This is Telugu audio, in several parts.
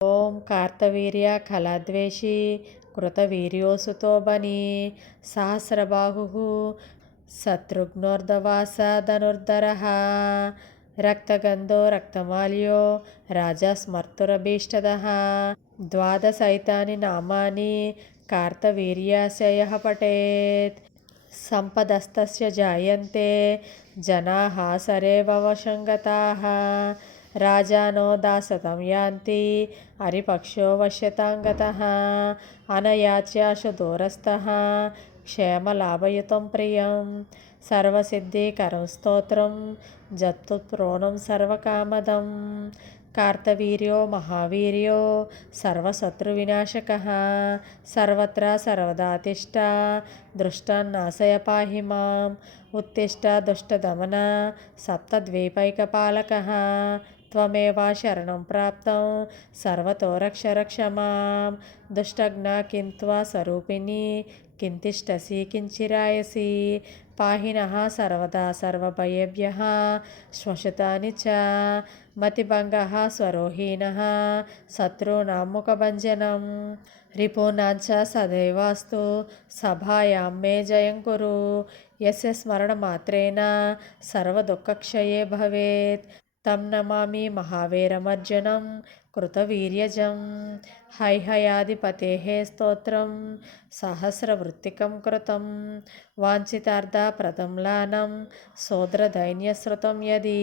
ఓం కార్తవీర్య కళాద్వేషి కృతవీర్యోసుతో బని సహస్రబాహు శత్రుఘ్నోర్ధవాస ధనుర్ధర రక్తగంధో రక్తమాల్యో రాజా స్మర్తురభీష్టద ద్వాదశైతాని నామాని కార్తవీర్యాశయ పఠేత్ సంపదస్తస్య జాయంతే జనాః సరేవ వశంగతాః రాజానో దాసతం యాంతి హరిపక్షో వశ్యతాంగతః అనయాచ్యాశు దూరస్థః క్షేమలాభయుతం ప్రియం సర్వసిద్ధికరం స్తోత్రం జత్తుప్రోణం సర్వకామదం కార్తవీర్యో మహావీర్యో సర్వశత్రువినాశకः సర్వత్ర సర్వదా తిష్ట దృష్టాన్నాశయ పాహి మాం ఉత్తిష్ట దుష్టదమన సప్తద్వీపైకపాలకः త్వమేవ శరణం ప్రాప్తం సర్వతో రక్ష రక్ష మాం దుష్టజ్ఞా కింత్వా స్వరూపిణి కింతిష్టసి కించిరాయసి పాహినః సర్వదా సర్వభయేభ్యః శ్వశతాని చ మతిభంగః స్వరోహీనః శత్రూణాం ముఖభంజనం రిపూనాంచ సదైవాస్తు సభాయాం మే జయం కురు యస్య స్మరణమాత్రేణ సర్వదుఃఖక్షయే భవేత్ తం నమామి మహావీరమర్జునం కృతవీర్యజం హైహయాధిపతేః స్తోత్రం సహస్రవృత్తికం కృతం వాంఛితార్థప్రదం లానం శూద్రదైన్యశ్రుతం యది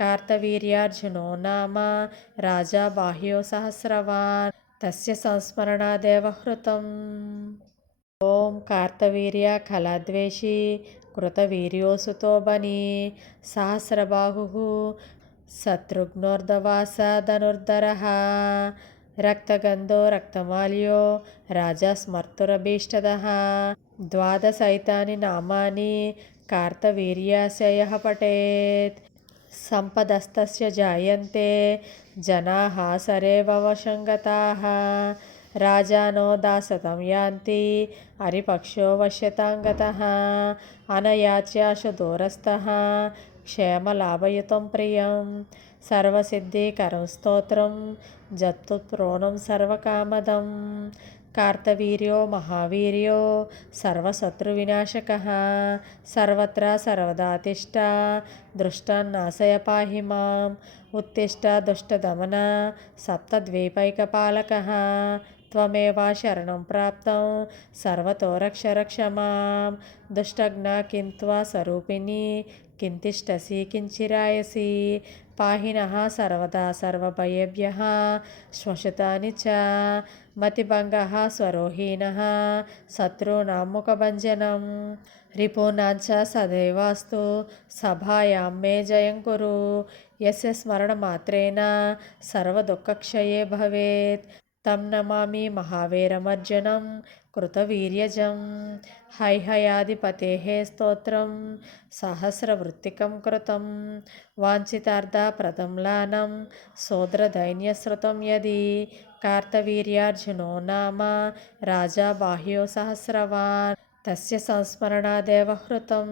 కార్తవీర్యార్జునో నామ రాజా బాహ్యో సహస్రవాన్ తస్య సంస్మరణాదేవ హృతం. ఓం కార్తవీర్య కళాద్వేషి కృతవీర్యోసుతో బని సహస్రబాహు శత్రుఘ్నోర్ధవాస ధనుర్ధర రక్తగంధో రక్తమాల్యో రాజా స్మర్తురభీష్టద ద్వాదశైతాని నామాని కార్తవీర్యాశయ పఠేత్ సంపదస్తస్య జాయంతే జనాః సరేవ వశంగతాః రాజానో దాసతం యాంతి హరిపక్షో వశ్యతాంగతః అనయాచ్యాశు దూరస్థః క్షేమలాభయుతం ప్రియం సర్వసిద్ధికరం స్తోత్రం జత్తుప్రోణం సర్వకామదం కార్తవీర్యో మహావీర్యో సర్వశత్రువినాశకः సర్వత్ర సర్వదా తిష్ట దృష్టాన్నాశయ పాహి మాం ఉత్తిష్ట దుష్టదమన సప్తద్వీపైకపాలకः త్వమేవ శరణం ప్రాప్తం సర్వతో రక్ష రక్ష మాం దుష్టజ్ఞా కింత్వా స్వరూపిణి కింతిష్టసి కించిరాయసి పాహినః సర్వదా సర్వభయేభ్యః శ్వశతాని చ మతిభంగః స్వరోహీనః శత్రూణాం ముఖభంజనం రిపూనాంచ సదైవాస్తు సభాయాం మే జయం కురు యస్య స్మరణమాత్రేణ సర్వదుఃఖక్షయే భవేత్ తం నమామి మహావీరమర్జునం కృతవీర్యజం హైహయాధిపతేః స్తోత్రం సహస్రవృత్తికం కృతం వాంఛితార్థప్రదం లానం శూద్రదైన్యశ్రుతం యది కార్తవీర్యార్జునో నామ రాజా బాహ్యో సహస్రవాన్ తస్య సంస్మరణాదేవ హృతం.